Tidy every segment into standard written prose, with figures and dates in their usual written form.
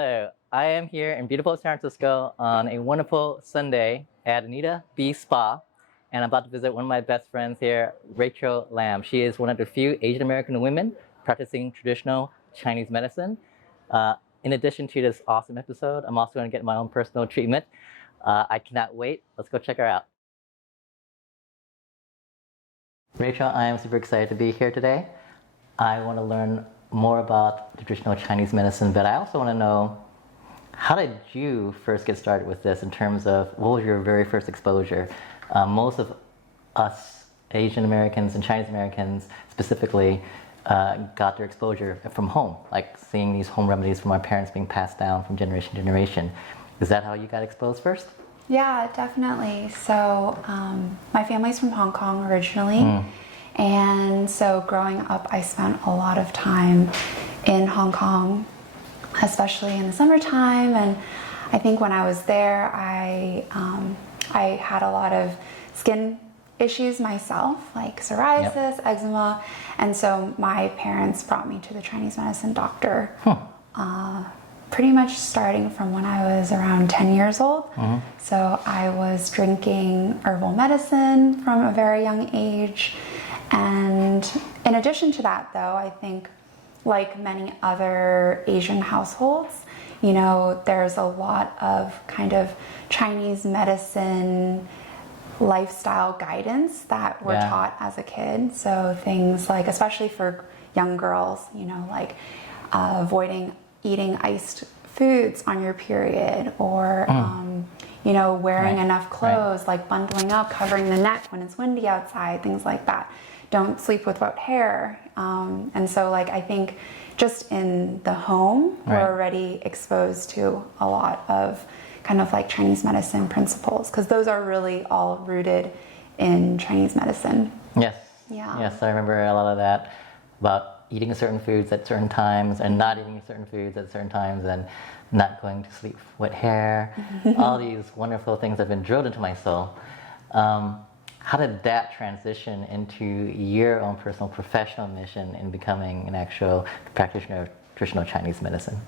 Hello, I am here in beautiful San Francisco on a wonderful Sunday at Anita B Spa, and I'm about to visit one of my best friends here, Rachel Lam. She is one of the few Asian American women practicing traditional Chinese medicine. In addition to this awesome episode, I'm also going to get my own personal treatment. I cannot wait. Let's go check her out. Rachel, I am super excited to be here today. I want to learn more about traditional Chinese medicine, but I also want to know, how did you first get started with this in terms of what was your very first exposure? Most of us Asian Americans and Chinese Americans specifically got their exposure from home, like seeing these home remedies from our parents being passed down from generation to generation. Is that how you got exposed first? Yeah, definitely. So my family's from Hong Kong originally. And so growing up, I spent a lot of time in Hong Kong, especially in the summertime. And I think when I was there, I had a lot of skin issues myself, like psoriasis, eczema. And so my parents brought me to the Chinese medicine doctor, pretty much starting from when I was around 10 years old. So I was drinking herbal medicine from a very young age. And in addition to that, though, I think like many other Asian households, you know, there's a lot of kind of Chinese medicine lifestyle guidance that we're taught as a kid. So things like, especially for young girls, you know, like avoiding eating iced foods on your period, or you know, wearing enough clothes, like bundling up, covering the neck when it's windy outside, things like that. Don't sleep with wet hair. And so like, I think just in the home, we're already exposed to a lot of kind of like Chinese medicine principles, because those are really all rooted in Chinese medicine. Yes. Yeah. Yes, I remember a lot of that about eating certain foods at certain times and not eating certain foods at certain times and not going to sleep with wet hair. All these wonderful things have been drilled into my soul. How did that transition into your own personal professional mission in becoming an actual practitioner of traditional Chinese medicine?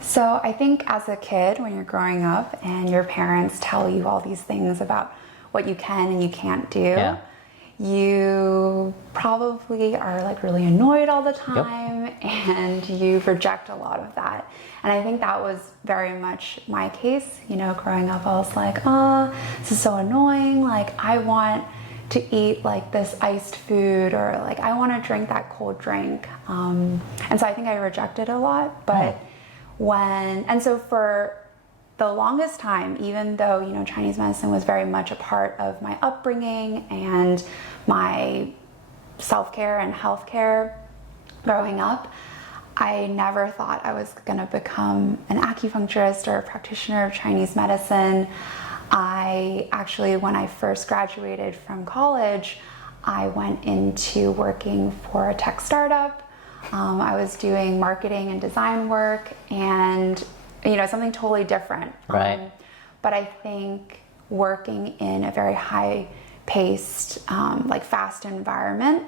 So I think as a kid, when you're growing up and your parents tell you all these things about what you can and you can't do, you probably are like really annoyed all the time, and you reject a lot of that. And I think that was very much my case. You know, growing up, I was like, oh, this is so annoying. Like, I want to eat like this iced food, or like I want to drink that cold drink. And so I think I rejected a lot. But and so for the longest time, even though, you know, Chinese medicine was very much a part of my upbringing and my self-care and healthcare growing up, I never thought I was going to become an acupuncturist or a practitioner of Chinese medicine. I actually, when I first graduated from college, I went into working for a tech startup. I was doing marketing and design work, and you know, something totally different. But I think working in a very high-paced, like fast environment,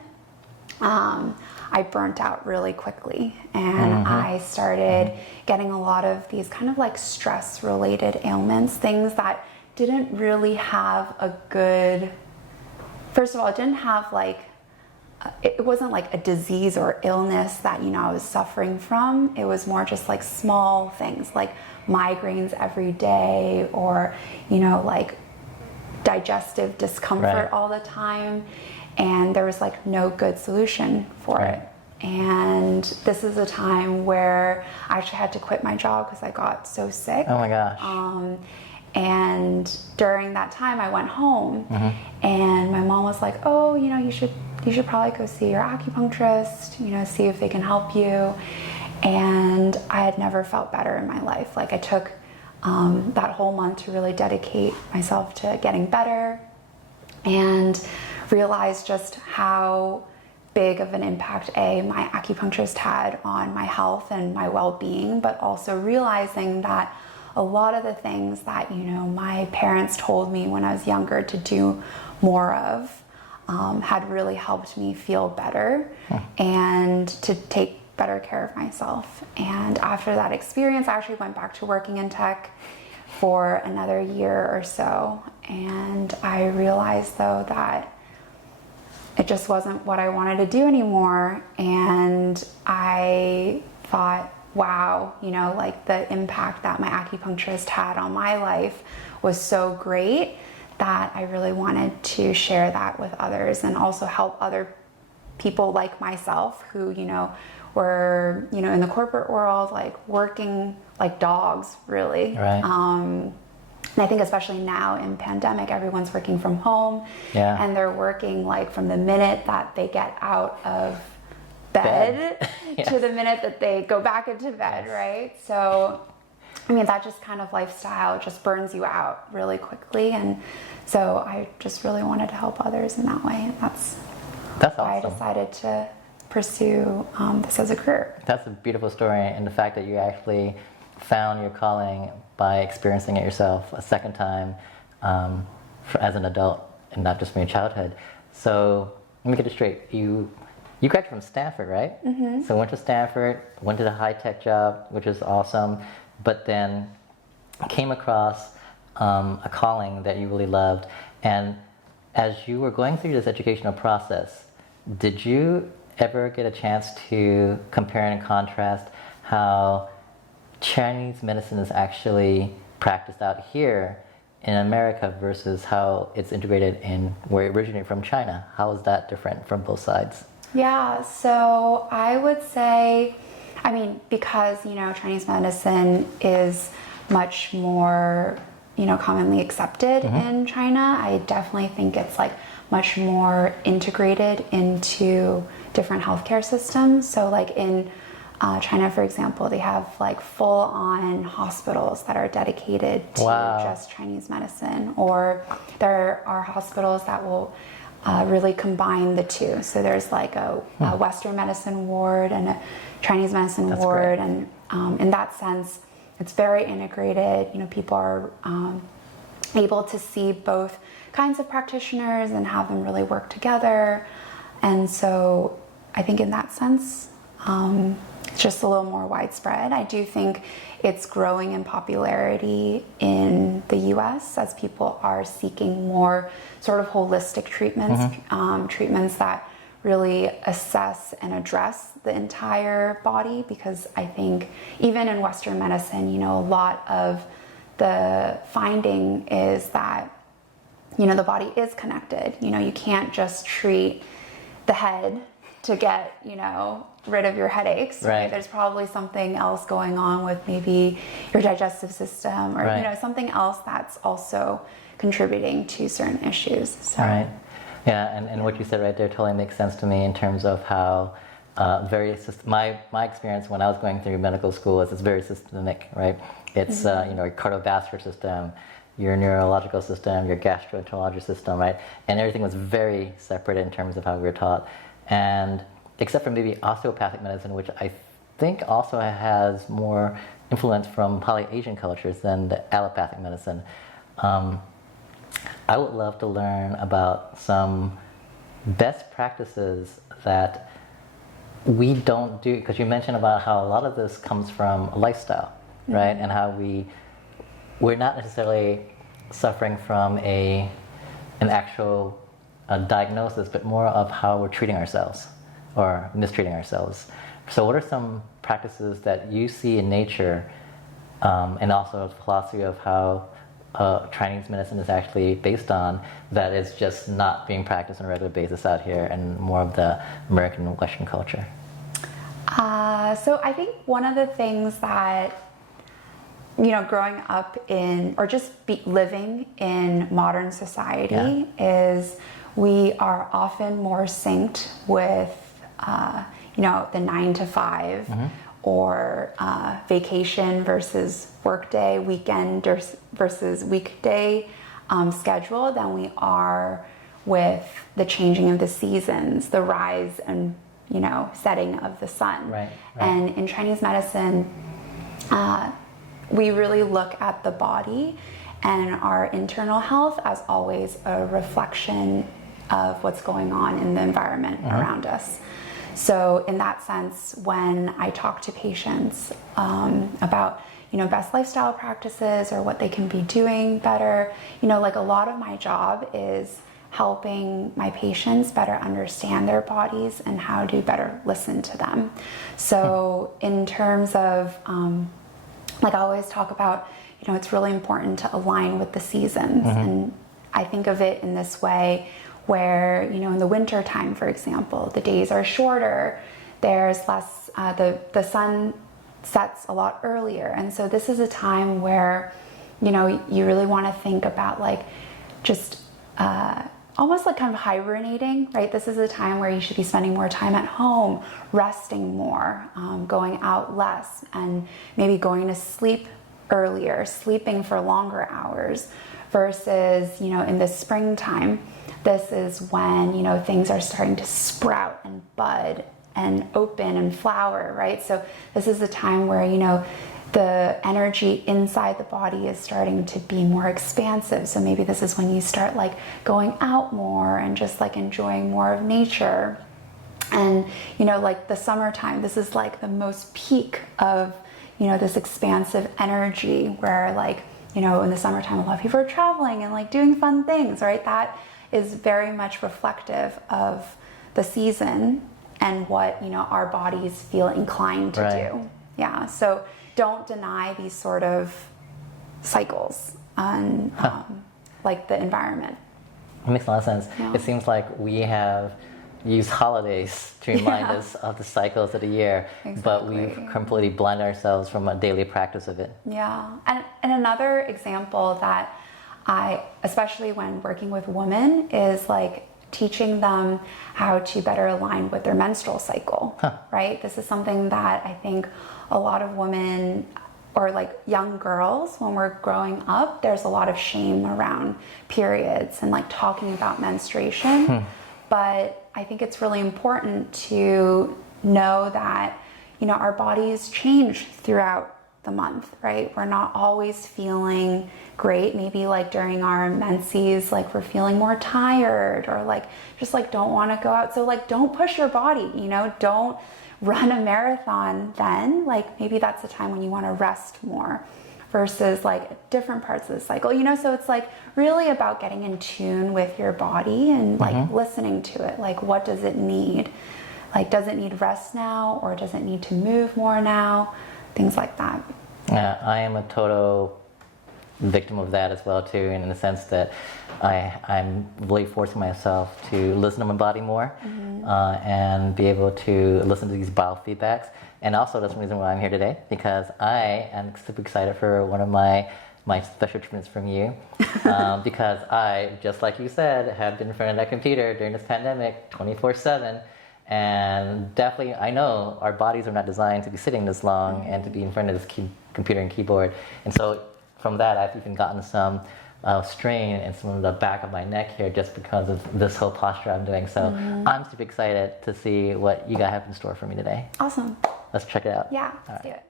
I burnt out really quickly, and I started getting a lot of these kind of like stress-related ailments, things that didn't really have a good, first of all, it didn't have like, it wasn't like a disease or illness that, you know, I was suffering from. It was more just like small things like migraines every day, or, you know, like digestive discomfort all the time. And there was like no good solution for it. And this is a time where I actually had to quit my job because I got so sick. Oh my gosh. And during that time, I went home, and my mom was like, "Oh, you know, you should probably go see your acupuncturist. You know, see if they can help you." And I had never felt better in my life. Like, I took that whole month to really dedicate myself to getting better, and realized just how big of an impact my acupuncturist had on my health and my well-being, but also realizing that a lot of the things that, you know, my parents told me when I was younger to do more of had really helped me feel better, and to take better care of myself. And after that experience, I actually went back to working in tech for another year or so. And I realized though that it just wasn't what I wanted to do anymore. And I thought, wow, you know, like the impact that my acupuncturist had on my life was so great that I really wanted to share that with others and also help other people like myself who, you know, were, you know, in the corporate world, like working like dogs, really. Right. And I think especially now in pandemic, everyone's working from home, and they're working like from the minute that they get out of bed to the minute that they go back into bed, right? So, I mean, that just kind of lifestyle just burns you out really quickly. And so I just really wanted to help others in that way. And that's why awesome. I decided to pursue this as a career. That's a beautiful story, and the fact that you actually found your calling by experiencing it yourself a second time as an adult and not just from your childhood. So let me get it straight. You graduated from Stanford, right? Mm-hmm. So went to Stanford, went to the high-tech job, which is awesome, but then came across a calling that you really loved. And as you were going through this educational process, did you ever get a chance to compare and contrast how Chinese medicine is actually practiced out here in America versus how it's integrated in where it originated from China? How is that different from both sides? Yeah, so I would say, I mean, because, you know, Chinese medicine is much more, you know, commonly accepted in China, I definitely think it's like much more integrated into different healthcare systems. So like in China, for example, they have like full-on hospitals that are dedicated to just Chinese medicine, or there are hospitals that will really combine the two. So there's like a Western medicine ward and a Chinese medicine ward, and in that sense, it's very integrated. You know, people are able to see both kinds of practitioners and have them really work together. And so I think in that sense, it's just a little more widespread. I do think it's growing in popularity in the US as people are seeking more sort of holistic treatments, treatments that really assess and address the entire body, because I think even in Western medicine, you know, a lot of the finding is that, you know, the body is connected. You know, you can't just treat the head to get, you know, rid of your headaches. Right? There's probably something else going on with maybe your digestive system, or you know, something else that's also contributing to certain issues. So. Right. Yeah, and what you said right there totally makes sense to me in terms of how my experience when I was going through medical school is it's very systemic, right? It's you know, your cardiovascular system, your neurological system, your gastroenterology system, right? And everything was very separate in terms of how we were taught. And except for maybe osteopathic medicine, which I think also has more influence from poly-Asian cultures than the allopathic medicine. I would love to learn about some best practices that we don't do, because you mentioned about how a lot of this comes from a lifestyle, right? And how we're not necessarily suffering from an actual diagnosis, but more of how we're treating ourselves or mistreating ourselves. So what are some practices that you see in nature, and also the philosophy of how Chinese medicine is actually based on, that is just not being practiced on a regular basis out here and more of the American and Western culture? So I think one of the things that, you know, growing up in, or just living in modern society is we are often more synced with, you know, the 9 to 5 or vacation versus workday, weekend versus weekday schedule than we are with the changing of the seasons, the rise and, you know, setting of the sun. Right. And in Chinese medicine, we really look at the body and our internal health as always a reflection of what's going on in the environment around us. So in that sense, when I talk to patients about best lifestyle practices or what they can be doing better, like a lot of my job is helping my patients better understand their bodies and how to better listen to them. So in terms of like I always talk about, it's really important to align with the seasons. And I think of it in this way where, in the winter time, for example, the days are shorter, there's less, the sun sets a lot earlier. And so this is a time where, you really want to think about like just almost like kind of hibernating, right? This is a time where you should be spending more time at home, resting more, going out less, and maybe going to sleep earlier, sleeping for longer hours versus, in the springtime, this is when, things are starting to sprout and bud and open and flower, right? So this is a time where, the energy inside the body is starting to be more expansive. So maybe this is when you start like going out more and just like enjoying more of nature. And, like the summertime, this is like the most peak of, this expansive energy where like, in the summertime, a lot of people are traveling and like doing fun things, right? That is very much reflective of the season and what, our bodies feel inclined to do. Yeah. So don't deny these sort of cycles on like the environment. It makes a lot of sense. Yeah. It seems like we have used holidays to remind us of the cycles of the year, but we've completely blinded ourselves from a daily practice of it. Yeah. And another example that I, especially when working with women, is like teaching them how to better align with their menstrual cycle, right? This is something that I think a lot of women or like young girls, when we're growing up, there's a lot of shame around periods and like talking about menstruation. But I think it's really important to know that, our bodies change throughout the month, right? We're not always feeling great. Maybe like during our menses, like we're feeling more tired or like just like don't want to go out. So like don't push your body, don't run a marathon then. Like maybe that's the time when you want to rest more versus like different parts of the cycle, so it's like really about getting in tune with your body and like listening to it. Like what does it need? Like does it need rest now or does it need to move more now? Things like that. I am a total victim of that as well too, in the sense that I'm really forcing myself to listen to my body more and be able to listen to these biofeedbacks. And also that's the reason why I'm here today, because I am super excited for one of my special treatments from you because I, just like you said, have been in front of that computer during this pandemic 24/7. And definitely, I know our bodies are not designed to be sitting this long and to be in front of this computer and keyboard. And so from that, I've even gotten some strain in some of the back of my neck here just because of this whole posture I'm doing. So I'm super excited to see what you guys have in store for me today. Awesome. Let's check it out. Yeah, let's do it.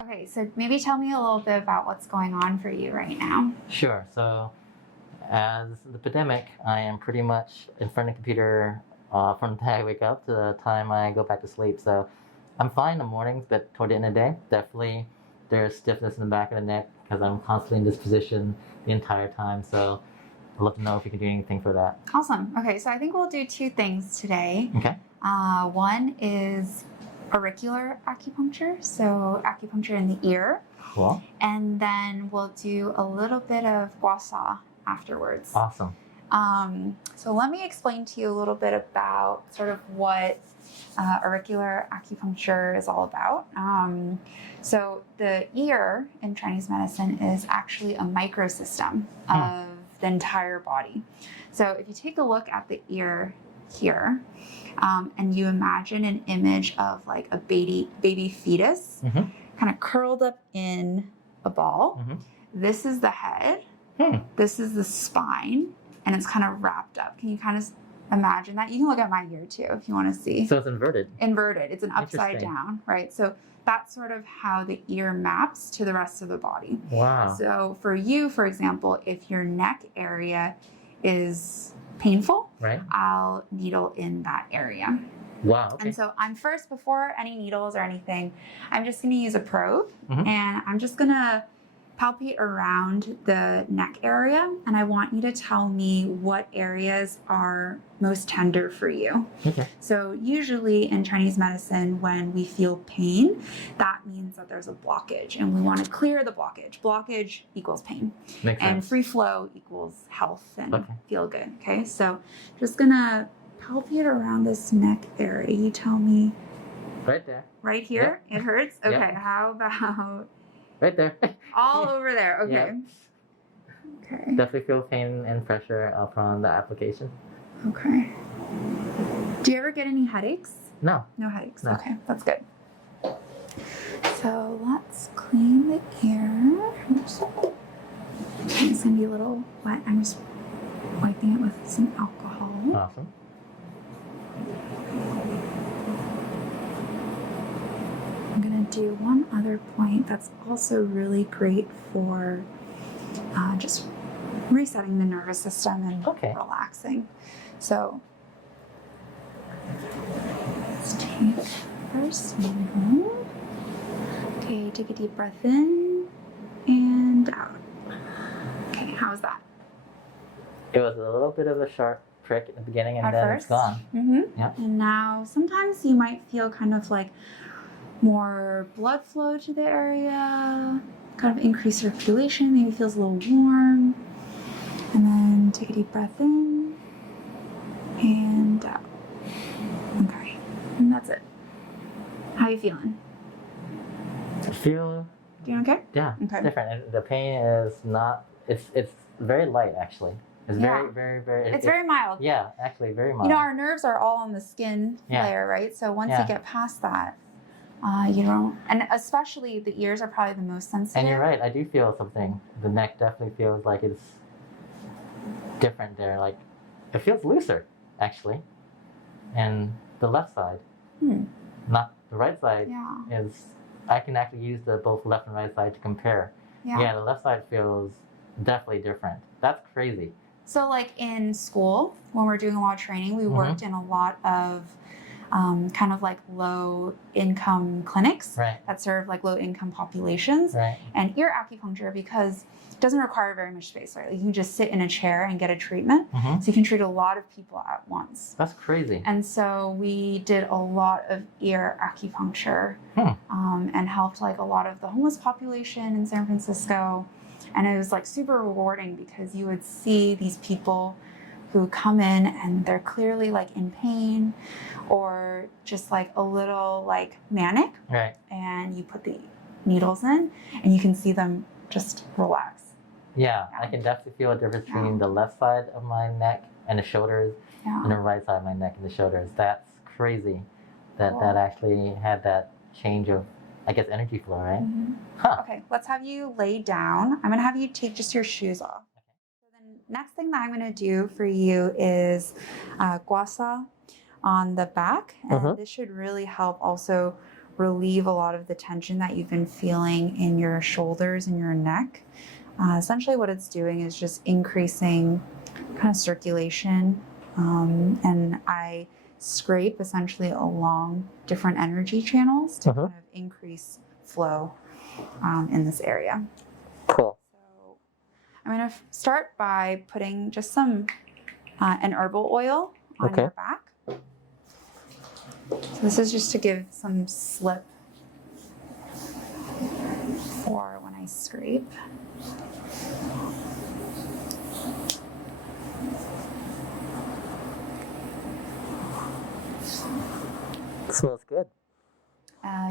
Okay, so maybe tell me a little bit about what's going on for you right now. Sure. So as the pandemic, I am pretty much in front of the computer from the time I wake up to the time I go back to sleep. So I'm fine in the mornings, but toward the end of the day, definitely there's stiffness in the back of the neck because I'm constantly in this position the entire time. So I'd love to know if you can do anything for that. Awesome. Okay, so I think we'll do two things today. Okay. One is auricular acupuncture, so acupuncture in the ear. Cool. And then we'll do a little bit of gua sha afterwards. Awesome. So let me explain to you a little bit about sort of what auricular acupuncture is all about. So the ear in Chinese medicine is actually a microsystem of the entire body. So if you take a look at the ear here, and you imagine an image of like a baby fetus kind of curled up in a ball. This is the head, this is the spine, and it's kind of wrapped up. Can you kind of imagine that? You can look at my ear too if you want to see. So it's inverted. Inverted. It's an upside down, right? So that's sort of how the ear maps to the rest of the body. Wow. So for you, for example, if your neck area is painful, right, I'll needle in that area. Wow. Okay. And so I'm first, before any needles or anything, I'm just going to use a probe Mhm. and I'm just going to palpate around the neck area. And I want you to tell me what areas are most tender for you. Okay. So usually in Chinese medicine, when we feel pain, that means that there's a blockage and we want to clear the blockage. Blockage equals pain. Makes And sense. free flow equals health and Okay. feel good. Okay, so just gonna palpate around this neck area. You tell me. Right there. Right here? Yep. It hurts? Okay, Yep. how about Right there. all over there? Okay. Yep. Okay. Definitely feel pain and pressure upon the application. Okay. Do you ever get any headaches? No. No headaches. No. Okay, that's good. So let's clean the ear. It's gonna be a little wet. I'm just wiping it with some alcohol. Awesome. I'm gonna do one other point that's also really great for just resetting the nervous system and Okay. relaxing. So let's take first one. Okay, take a deep breath in and out. Okay, how's that? It was a little bit of a sharp prick at the beginning, and At then first? it's gone. Mm-hmm. Yeah. And now sometimes you might feel kind of like more blood flow to the area, kind of increased circulation, maybe feels a little warm. And then take a deep breath in and out. Okay, and that's it. How you feeling? I feel, Doing okay? yeah, Okay. it's different. The pain is not, it's very light actually. It's Yeah. very, It's very mild. yeah, actually very mild. You know, our nerves are all on the skin Yeah. layer, right? So once Yeah. you get past that, you don't, and especially the ears are probably the most sensitive. And you're right, I do feel something. The neck definitely feels like it's different there. Like, it feels looser, actually. And the left side, not the right side, Yeah. is, I can actually use the both left and right side to compare. Yeah, the left side feels definitely different. That's crazy. So like in school, when we're doing a lot of training, we worked in a lot of kind of like low income clinics that serve like low income populations. Right. And ear acupuncture, because it doesn't require very much space, right? Like you can just sit in a chair and get a treatment. So you can treat a lot of people at once. That's crazy. And so we did a lot of ear acupuncture and helped like a lot of the homeless population in San Francisco. And it was like super rewarding because you would see these people who come in and they're clearly like in pain or just like a little like manic. Right. And you put the needles in and you can see them just relax. Yeah, I can definitely feel a difference between the left side of my neck and the shoulders and the right side of my neck and the shoulders. That's crazy that that actually had that change of, I guess, energy flow, right? Okay, let's have you lay down. I'm gonna have you take just your shoes off. So then next thing that I'm gonna do for you is guasa on the back. And this should really help also relieve a lot of the tension that you've been feeling in your shoulders and your neck. Essentially what it's doing is just increasing kind of circulation. And I scrape essentially along different energy channels to kind of increase flow in this area. Cool. So I'm going to start by putting just some an herbal oil on your back. So this is just to give some slip for when I scrape. It smells good.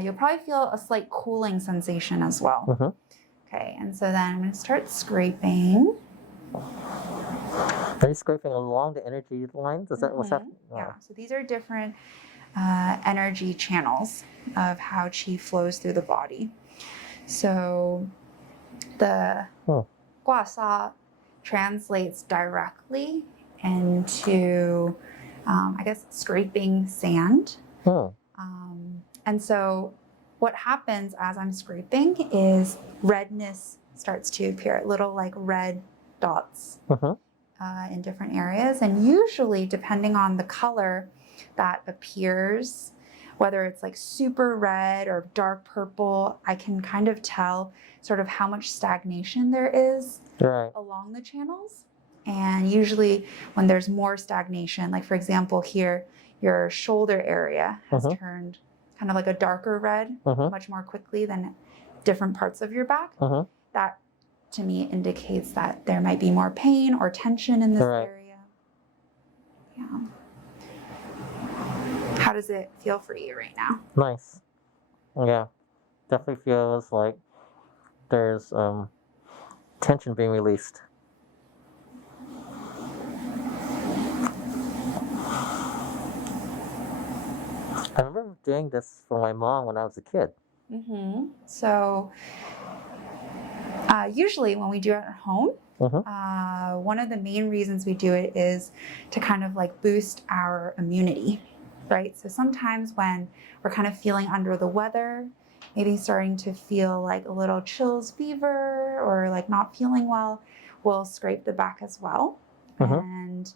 You'll probably feel a slight cooling sensation as well. Okay, and so then I'm going to start scraping. Are you scraping along the energy lines? Is that what's happening? Yeah, so these are different energy channels of how qi flows through the body. So the guasa translates directly into, I guess, scraping sand. And so what happens as I'm scraping is redness starts to appear, little like red dots in different areas. And usually, depending on the color, that appears, whether it's like super red or dark purple, I can kind of tell sort of how much stagnation there is along the channels. And usually when there's more stagnation, like for example here, your shoulder area has turned kind of like a darker red much more quickly than different parts of your back. That to me indicates that there might be more pain or tension in this area. Yeah. How does it feel for you right now? Nice. Yeah. Definitely feels like there's tension being released. I remember doing this for my mom when I was a kid. So usually when we do it at home, one of the main reasons we do it is to kind of like boost our immunity, right? So sometimes when we're kind of feeling under the weather, maybe starting to feel like a little chills, fever, or like not feeling well, we'll scrape the back as well. And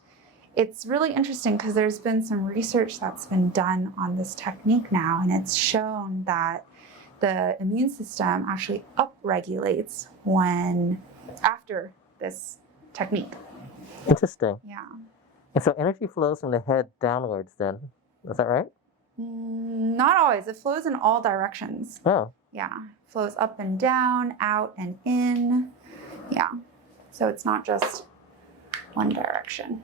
it's really interesting because there's been some research that's been done on this technique now, and it's shown that the immune system actually upregulates after this technique. Interesting. Yeah. And so energy flows from the head downwards then. Is that right? Not always. It flows in all directions. Oh. Yeah. It flows up and down, out and in. Yeah. So it's not just one direction.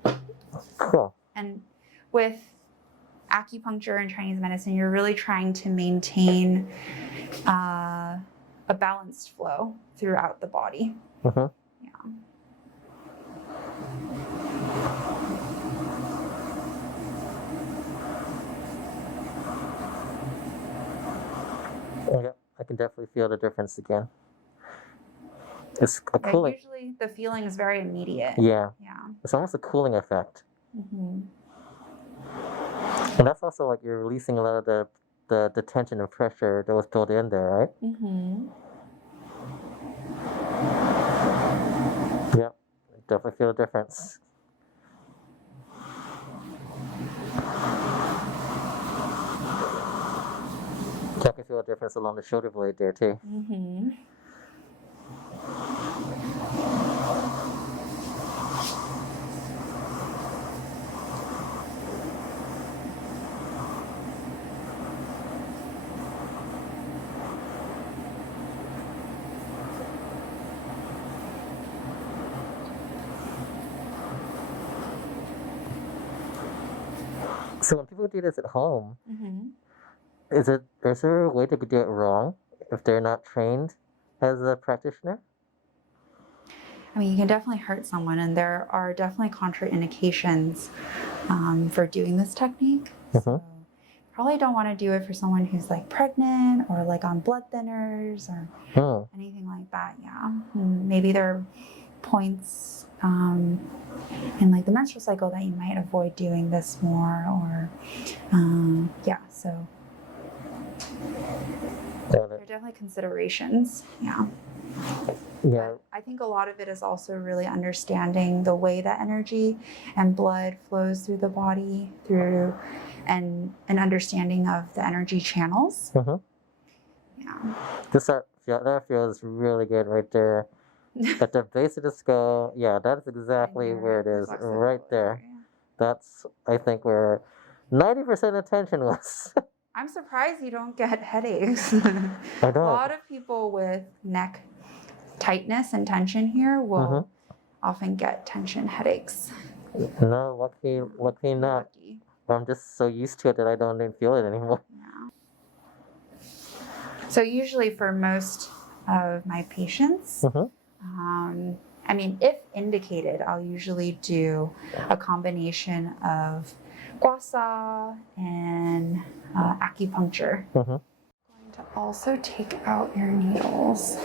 Cool. And with acupuncture and Chinese medicine, you're really trying to maintain a balanced flow throughout the body. Yeah. Yeah, I can definitely feel the difference again. It's a cooling. Usually the feeling is very immediate. Yeah. Yeah. It's almost a cooling effect. And that's also like you're releasing a lot of the tension and pressure that was built in there, right? Yeah, definitely feel the difference. Definitely feel a difference along the shoulder blade there too. So when people do this at home, is there a way they could do it wrong if they're not trained as a practitioner? I mean, you can definitely hurt someone, and there are definitely contraindications for doing this technique. So probably don't want to do it for someone who's like pregnant or like on blood thinners or anything like that. Yeah, maybe there are points in like the menstrual cycle that you might avoid doing this more, or yeah. So there are definitely considerations. Yeah. Yeah. But I think a lot of it is also really understanding the way that energy and blood flows through the body, through and an understanding of the energy channels. Yeah. That feels really good right there. At the base of the skull, yeah, that's exactly where it is, right there. That's, I think, where 90% of tension was. I'm surprised you don't get headaches. I don't. A lot of people with neck tightness and tension here will often get tension headaches. No, lucky not. I'm just so used to it that I don't even feel it anymore. Yeah. So usually for most of my patients, I mean, if indicated, I'll usually do a combination of guasa and acupuncture. I'm going to also take out your needles.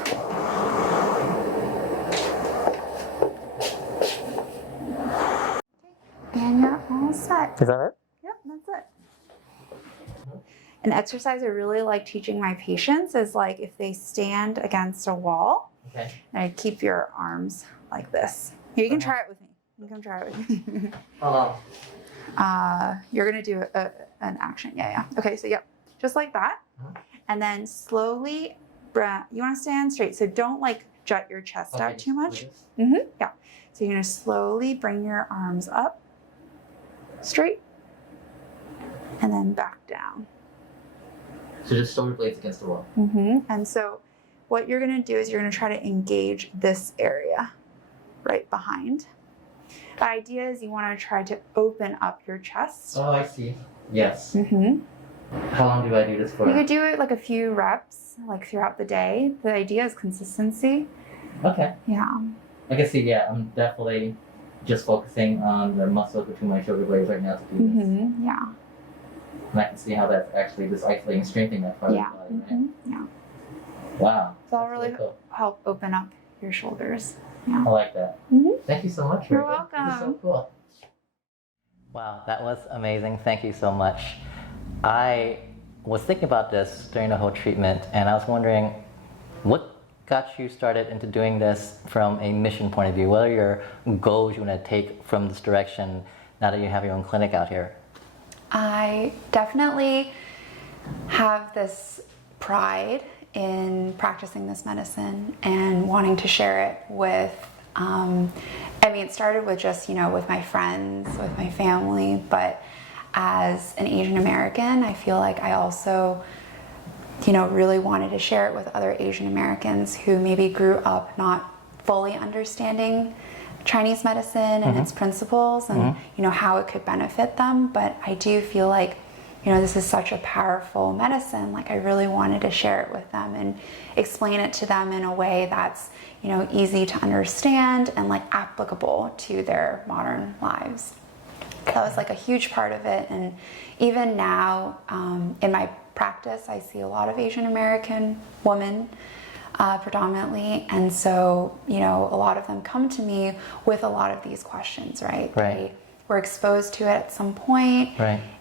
And you're all set. Is that it? Yep, that's it. An exercise I really like teaching my patients is like if they stand against a wall, and keep your arms like this. Here, you can try it with me. You can come try it with me. Hold on. You're gonna do an action. Yeah. Okay, so yep, just like that. And then slowly, you wanna stand straight. So don't like jut your chest out too much. Yeah. So you're gonna slowly bring your arms up, straight, and then back down. So just shoulder blades against the wall. And so what you're gonna do is you're gonna try to engage this area right behind. The idea is you wanna try to open up your chest. Oh, I see. Yes. How long do I do this for? You could do it like a few reps, like throughout the day. The idea is consistency. Okay. Yeah. I can see, yeah, I'm definitely just focusing on the muscles between my shoulder blades right now to do this. Yeah. And I can see how that's actually just isolating, strengthening that part of the body, right? Yeah. Wow. So that'll really help open up your shoulders. I Yeah. like that. Thank you so much. You're Rachel. This is so welcome. cool. Wow, that was amazing. Thank you so much. I was thinking about this during the whole treatment, and I was wondering what got you started into doing this from a mission point of view? What are your goals you want to take from this direction now that you have your own clinic out here? I definitely have this pride in practicing this medicine and wanting to share it with, it started with just, with my friends, with my family, but as an Asian American, I feel like I also, really wanted to share it with other Asian Americans who maybe grew up not fully understanding Chinese medicine and its principles and, how it could benefit them. But I do feel like, this is such a powerful medicine. Like I really wanted to share it with them and explain it to them in a way that's, easy to understand and like applicable to their modern lives. That was like a huge part of it. And even now in my practice, I see a lot of Asian American women predominantly. And so, a lot of them come to me with a lot of these questions, right? They were exposed to it at some point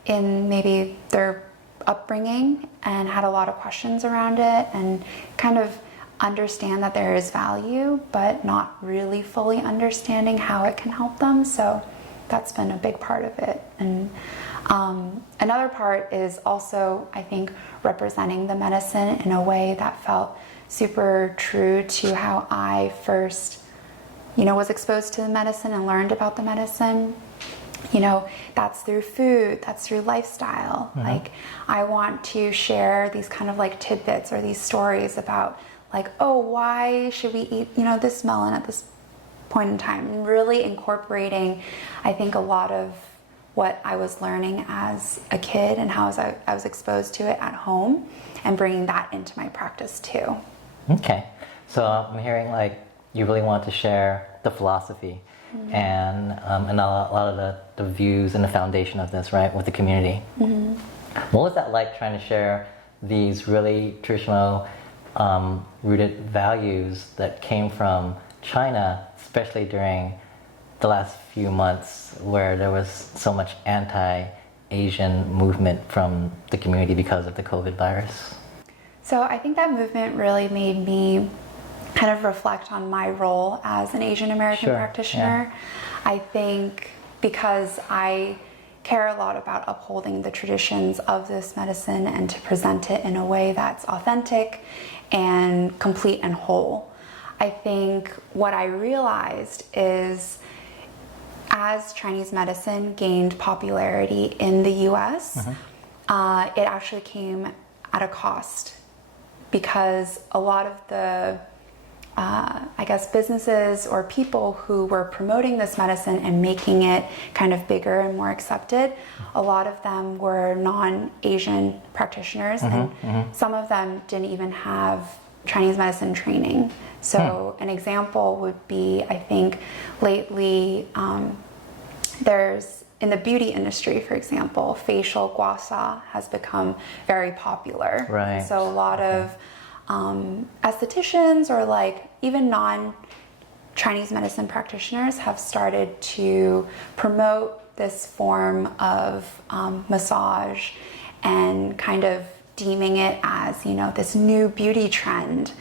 in maybe their upbringing and had a lot of questions around it and kind of understand that there is value, but not really fully understanding how it can help them. So that's been a big part of it. And another part is also, I think, representing the medicine in a way that felt super true to how I first, was exposed to the medicine and learned about the medicine. That's through food, that's through lifestyle. Like I want to share these kind of like tidbits or these stories about like, oh, why should we eat, this melon at this point in time, and really incorporating, I think, a lot of what I was learning as a kid and how I was exposed to it at home and bringing that into my practice too. Okay, so I'm hearing like you really want to share the philosophy and a lot of the views and the foundation of this, right, with the community. What was that like trying to share these really traditional rooted values that came from China, especially during the last few months where there was so much anti-Asian movement from the community because of the COVID virus? So I think that movement really made me kind of reflect on my role as an Asian American practitioner. I think because I care a lot about upholding the traditions of this medicine and to present it in a way that's authentic and complete and whole. I think what I realized is as Chinese medicine gained popularity in the US, it actually came at a cost because a lot of the businesses or people who were promoting this medicine and making it kind of bigger and more accepted, a lot of them were non-Asian practitioners and some of them didn't even have Chinese medicine training. So an example would be, I think lately there's in the beauty industry, for example, facial gua sha has become very popular. Right. So a lot of estheticians or like even non-Chinese medicine practitioners have started to promote this form of massage and kind of deeming it as, this new beauty trend.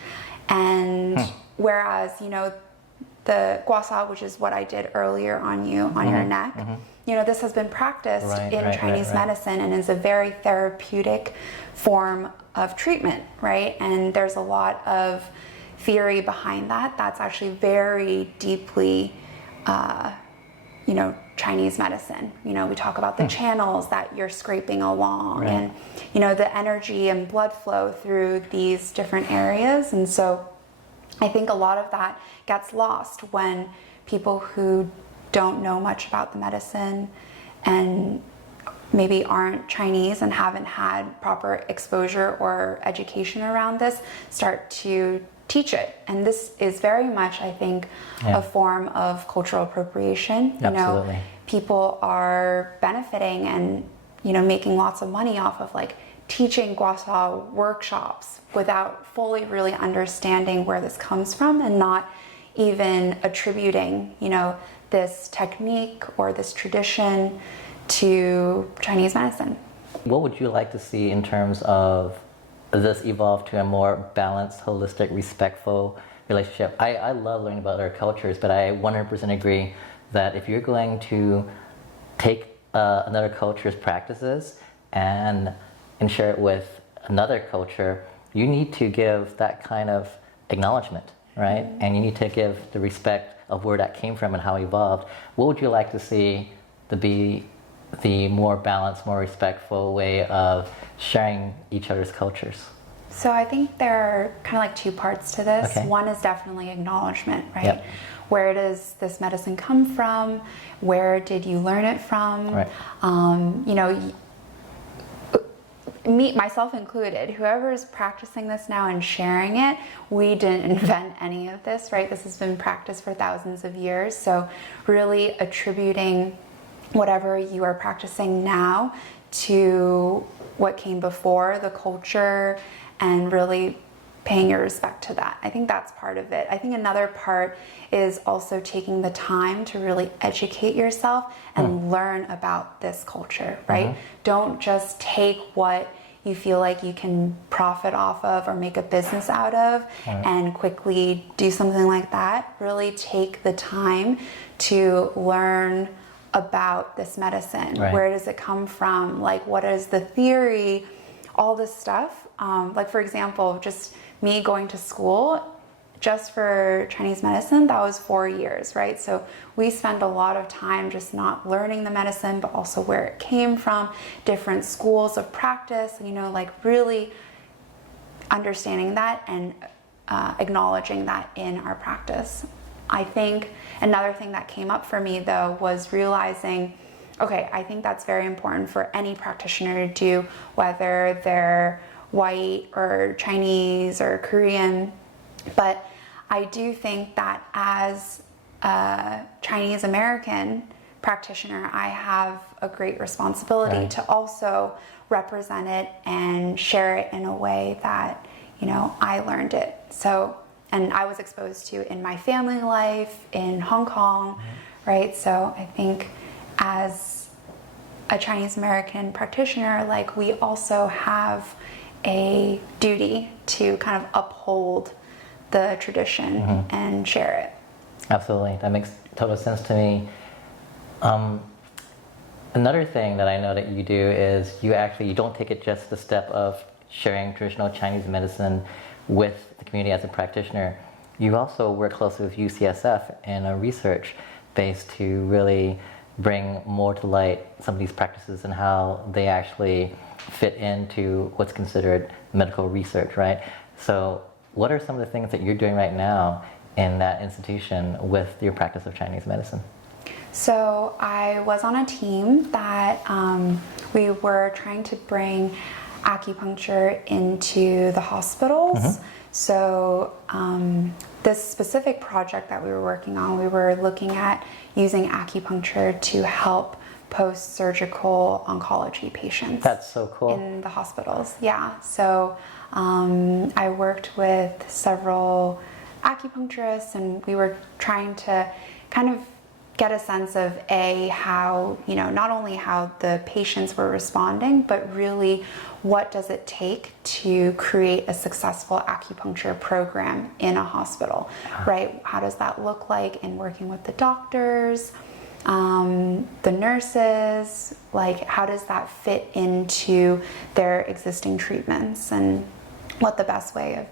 And whereas, the guasa, which is what I did earlier on you, on your neck. You know, this has been practiced in Chinese medicine and is a very therapeutic form of treatment, right? And there's a lot of theory behind that. That's actually very deeply, you know, Chinese medicine. You know, we talk about the channels that you're scraping along and, you know, the energy and blood flow through these different areas. And so I think a lot of that gets lost when people who don't know much about the medicine and maybe aren't Chinese and haven't had proper exposure or education around this start to teach it. And this is very much, I think, a form of cultural appropriation. You know, people are benefiting and, you know, making lots of money off of like teaching guasa workshops without fully really understanding where this comes from and not even attributing, you know, this technique or this tradition to Chinese medicine. What would you like to see in terms of this evolve to a more balanced, holistic, respectful relationship? I love learning about other cultures, but I 100% agree that if you're going to take another culture's practices and share it with another culture, you need to give that kind of acknowledgement, right? And you need to give the respect of where that came from and how it evolved. What would you like to see to be the more balanced, more respectful way of sharing each other's cultures? So I think there are kind of like two parts to this. One is definitely acknowledgement, right? Where does this medicine come from? Where did you learn it from? You know, me, myself included, whoever is practicing this now and sharing it, we didn't invent any of this, right? This has been practiced for thousands of years. So really attributing whatever you are practicing now to what came before, the culture, and really paying your respect to that. I think that's part of it. I think another part is also taking the time to really educate yourself and learn about this culture, right? Don't just take what you feel like you can profit off of or make a business out of and quickly do something like that. Really take the time to learn about this medicine. Where does it come from? Like, what is the theory? All this stuff. Like, for example, just me going to school just for Chinese medicine, that was 4 years, right? So we spend a lot of time just not learning the medicine, but also where it came from, different schools of practice, you know, like really understanding that and acknowledging that in our practice. I think another thing that came up for me though was realizing, okay, I think that's very important for any practitioner to do, whether they're white or Chinese or Korean. But I do think that as a Chinese American practitioner, I have a great responsibility to also represent it and share it in a way that, you know, I learned it. So, and I was exposed to in my family life in Hong Kong, right? So I think as a Chinese American practitioner, like, we also have a duty to kind of uphold the tradition and share it. Absolutely, that makes total sense to me. Another thing that I know that you do is you don't take it just the step of sharing traditional Chinese medicine with the community as a practitioner. You also work closely with UCSF in a research base to really bring more to light some of these practices and how they actually fit into what's considered medical research, right? So what are some of the things that you're doing right now in that institution with your practice of Chinese medicine? So I was on a team that we were trying to bring acupuncture into the hospitals. So this specific project that we were working on, we were looking at using acupuncture to help post-surgical oncology patients. That's so cool. In the hospitals, yeah. So I worked with several acupuncturists and we were trying to kind of get a sense of how, not only how the patients were responding, but really what does it take to create a successful acupuncture program in a hospital, right? How does that look like in working with the doctors, the nurses, like how does that fit into their existing treatments, and what the best way of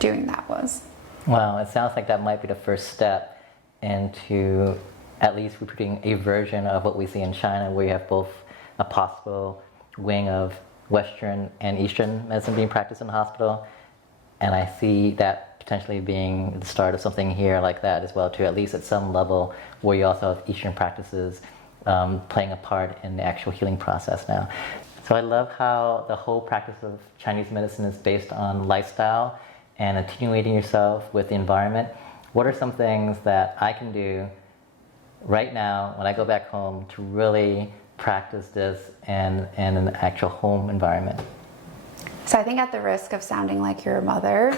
doing that was. Well, it sounds like that might be the first step into at least recruiting a version of what we see in China, where you have both a possible wing of Western and Eastern medicine being practiced in the hospital. And I see that potentially being the start of something here like that as well, too, at least at some level, where you also have Eastern practices playing a part in the actual healing process now. So I love how the whole practice of Chinese medicine is based on lifestyle and attenuating yourself with the environment. What are some things that I can do right now when I go back home to really practice this in an actual home environment? So I think, at the risk of sounding like your mother,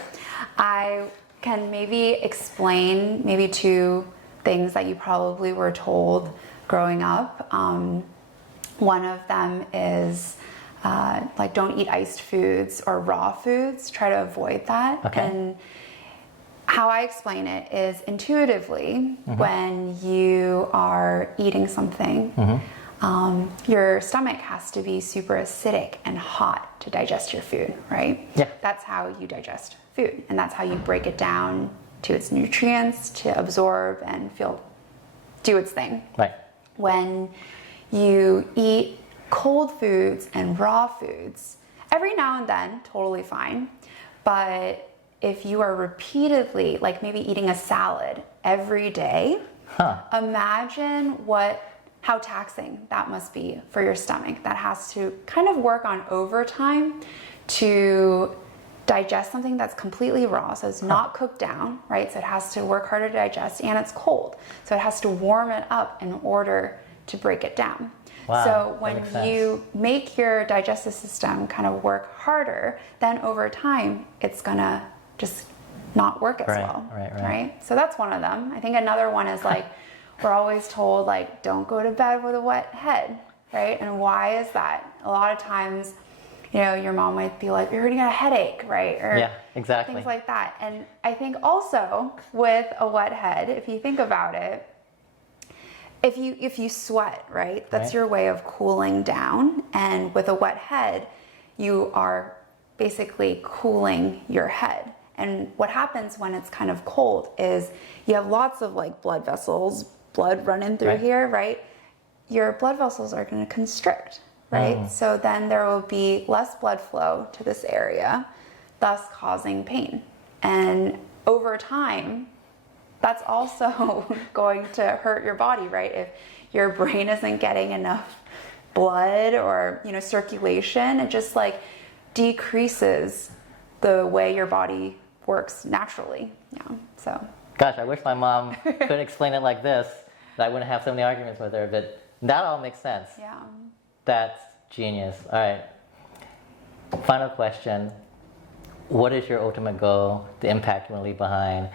I can maybe explain maybe two things that you probably were told growing up. One of them is like, don't eat iced foods or raw foods. Try to avoid that. Okay. And how I explain it is intuitively, when you are eating something, your stomach has to be super acidic and hot to digest your food, right? Yeah. That's how you digest food, and that's how you break it down to its nutrients to absorb and do its thing. Right. When you eat cold foods and raw foods, every now and then, totally fine, but if you are repeatedly, like maybe eating a salad every day, imagine how taxing that must be for your stomach. That has to kind of work on overtime to digest something that's completely raw, so it's not cooked down, right? So it has to work harder to digest, and it's cold, so it has to warm it up in order to break it down. Wow, so when that makes sense. you make your digestive system kind of work harder, then over time it's gonna just not work as well, right? So that's one of them. I think another one is like, we're always told, like, don't go to bed with a wet head, right? And why is that? A lot of times, your mom might be like, you're gonna get a headache, right? Or yeah, exactly. things like that. And I think also with a wet head, if you think about it, if you sweat, right, that's your way of cooling down. And with a wet head, you are basically cooling your head. And what happens when it's kind of cold is you have lots of like blood vessels, blood running through here, right? Your blood vessels are going to constrict, right? So then there will be less blood flow to this area, thus causing pain. And over time, that's also going to hurt your body, right? If your brain isn't getting enough blood or, circulation, it just like decreases the way your body works naturally. So. Gosh, I wish my mom could explain it like this, that I wouldn't have so many arguments with her, but that all makes sense. Yeah. That's genius. All right. Final question. What is your ultimate goal, the impact you want to leave behind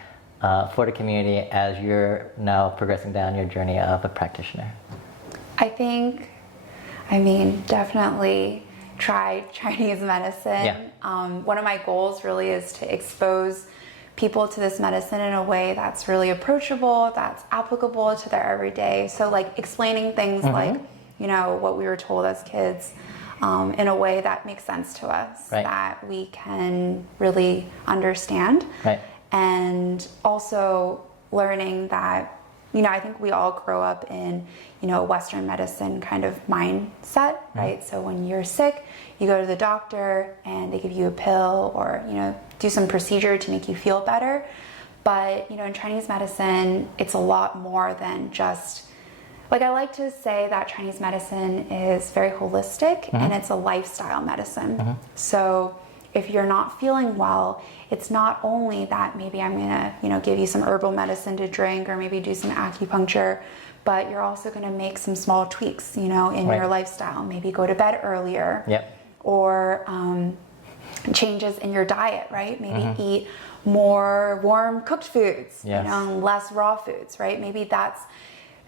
for the community as you're now progressing down your journey of a practitioner? Definitely try Chinese medicine. Yeah. One of my goals really is to expose people to this medicine in a way that's really approachable, that's applicable to their everyday. So like explaining things like, what we were told as kids in a way that makes sense to us, that we can really understand. Right. And also learning that, I think we all grow up in, Western medicine kind of mindset, right? So when you're sick, you go to the doctor and they give you a pill or, do some procedure to make you feel better. But, in Chinese medicine, it's a lot more than just, like, I like to say that Chinese medicine is very holistic and it's a lifestyle medicine. So if you're not feeling well, it's not only that maybe I'm gonna, give you some herbal medicine to drink or maybe do some acupuncture, but you're also gonna make some small tweaks, in your lifestyle. Maybe go to bed earlier. Or changes in your diet, right? Maybe eat more warm cooked foods, and less raw foods, right? Maybe that's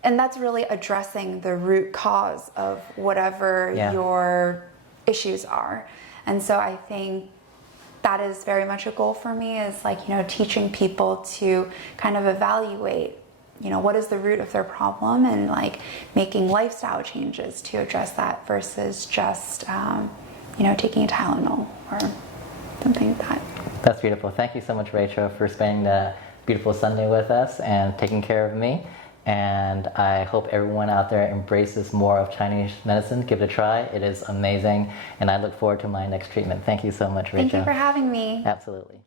And that's really addressing the root cause of whatever your issues are. And so I think that is very much a goal for me, is like, you know, teaching people to kind of evaluate, you know, what is the root of their problem, and like making lifestyle changes to address that versus just, you know, taking a Tylenol or something like that. That's beautiful. Thank you so much, Rachel, for spending the beautiful Sunday with us and taking care of me. And I hope everyone out there embraces more of Chinese medicine. Give it a try. It is amazing. And I look forward to my next treatment. Thank you so much, Rachel. Thank you for having me. Absolutely.